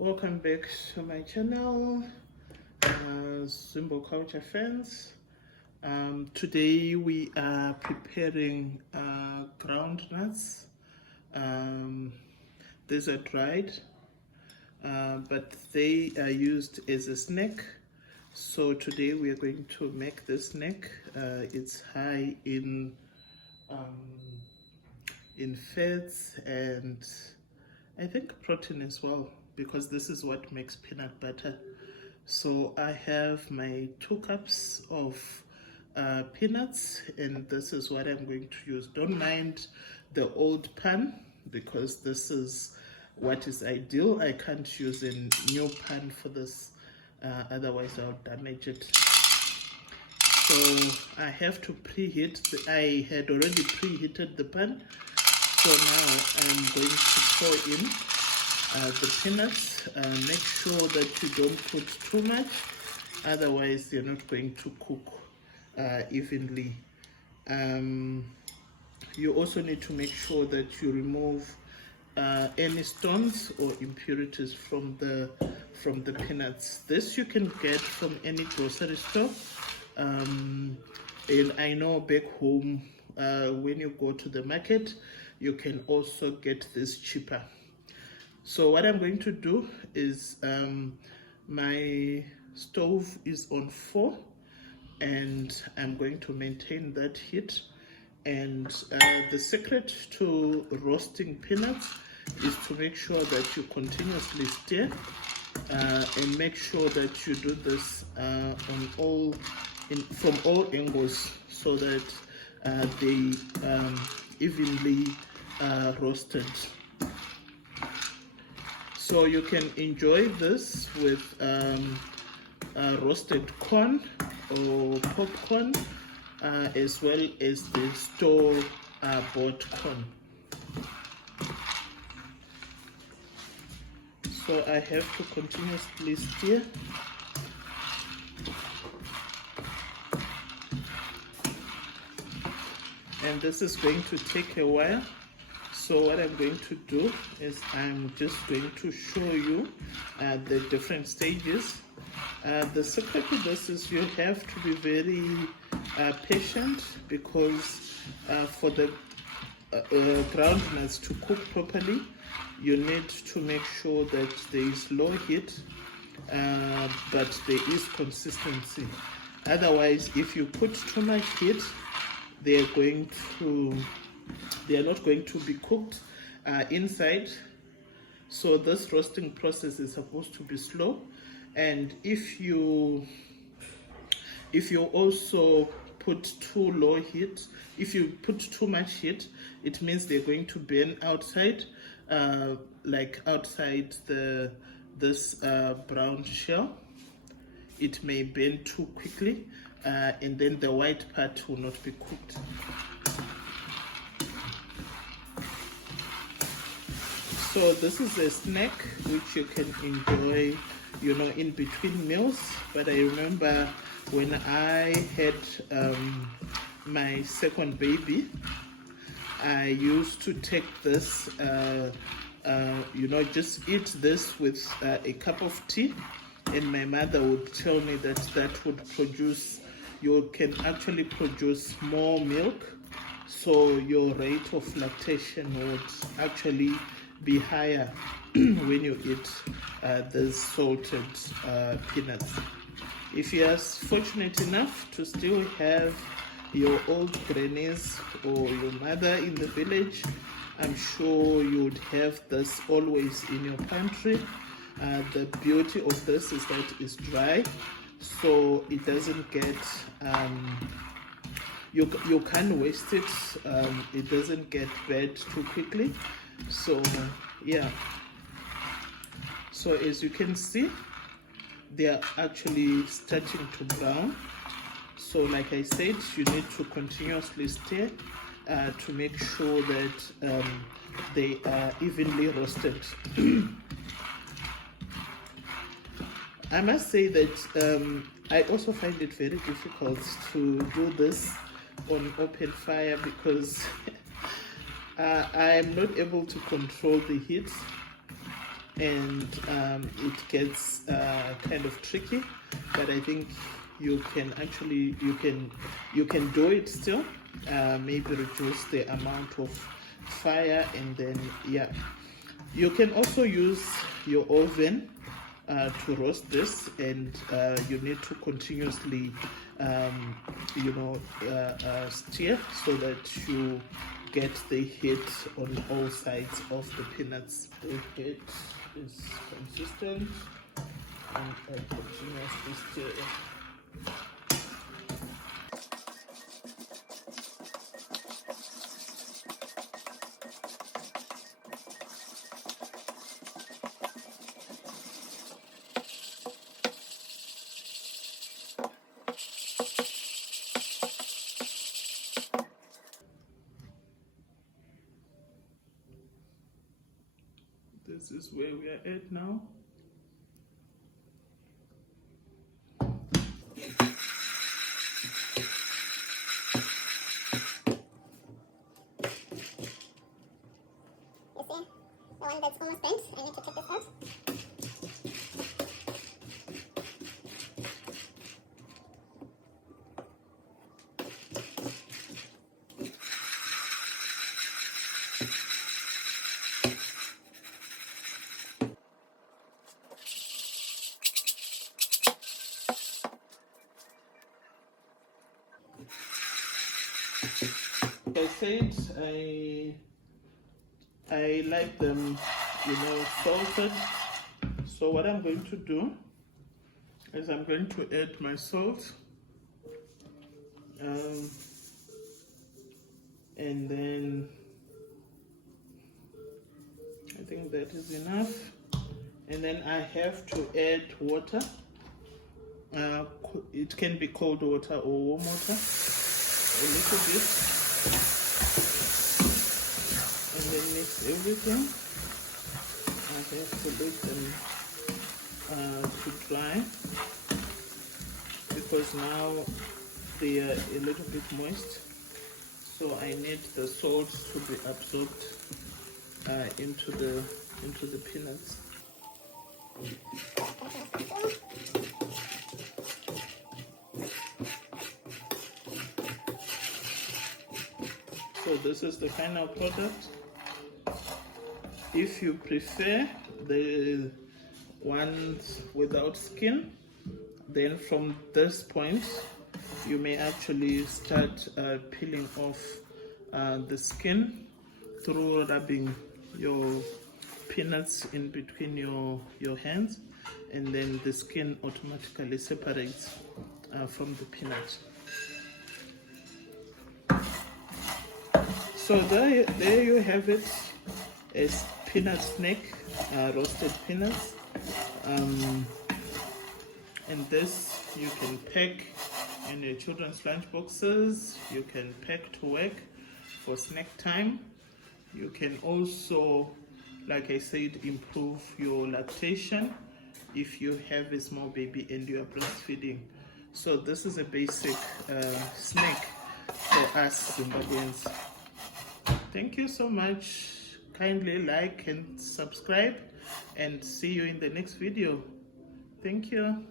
Welcome back to my channel, Zimbo Culture fans. Today we are preparing ground nuts. These are dried, but they are used as a snack. So today we are going to make this snack. It's high in fats and I think protein as well, because this is what makes peanut butter. So I have my 2 cups of peanuts, and this is what I'm going to use. Don't mind the old pan, because this is what is ideal. I can't use a new pan for this, otherwise I'll damage it. So I have to preheat. I had already preheated the pan, so now I'm going to pour in the peanuts. Make sure that you don't put too much, otherwise they're not going to cook evenly. You also need to make sure that you remove any stones or impurities from the peanuts. This you can get from any grocery store, and I know back home when you go to the market you can also get this cheaper. So what I'm going to do is, my stove is on 4 and I'm going to maintain that heat. And the secret to roasting peanuts is to make sure that you continuously stir, and make sure that you do this from all angles, so that they evenly roasted. So you can enjoy this with roasted corn or popcorn, as well as the store-bought corn. So I have to continuously stir. And this is going to take a while. So what I'm going to do is I'm just going to show you the different stages. The secret to this is you have to be very patient, because for the ground nuts to cook properly, you need to make sure that there is low heat, but there is consistency. Otherwise, if you put too much heat, they are not going to be cooked inside. So this roasting process is supposed to be slow. And if you also put too low heat, if you put too much heat, it means they're going to burn outside, like outside this brown shell. It may burn too quickly, and then the white part will not be cooked. So this is a snack which you can enjoy, in between meals. But I remember when I had my second baby, I used to take this, just eat this with a cup of tea, and my mother would tell me that would produce, you can actually produce more milk, so your rate of lactation would actually be higher when you eat the salted peanuts. If you are fortunate enough to still have your old grannies or your mother in the village, I'm sure you would have this always in your pantry. The beauty of this is that it's dry, so it doesn't get you can't waste it. It doesn't get bad too quickly. So yeah, so as you can see, they are actually starting to brown. So like I said, you need to continuously stir to make sure that they are evenly roasted. I must say that I also find it very difficult to do this on open fire, because I am not able to control the heat, and it gets kind of tricky, but I think you can actually you can do it still. Maybe reduce the amount of fire, and then yeah, you can also use your oven to roast this, and you need to continuously stir so that you get the heat on all sides of the peanuts. The heat is consistent, and I continuously stir. This is where we are at now. You see, the one that's almost bent, I need to take this out. Like I said, I like them, salted. So what I'm going to do is I'm going to add my salt, and then I think that is enough. And then I have to add water. It can be cold water or warm water, a little bit, and then mix everything. I have to let them to dry, because now they are a little bit moist, so I need the salt to be absorbed into the peanuts. So this is the final product. If you prefer the ones without skin, then from this point you may actually start peeling off the skin through rubbing your peanuts in between your hands, and then the skin automatically separates from the peanut. So there you have it, a peanut snack, roasted peanuts, and this you can pack in your children's lunch boxes. You can pack to work for snack time. You can also, like I said, improve your lactation if you have a small baby and you are breastfeeding. So this is a basic snack for us Zimbabweans. Thank you so much. Kindly like and subscribe, and see you in the next video. Thank you.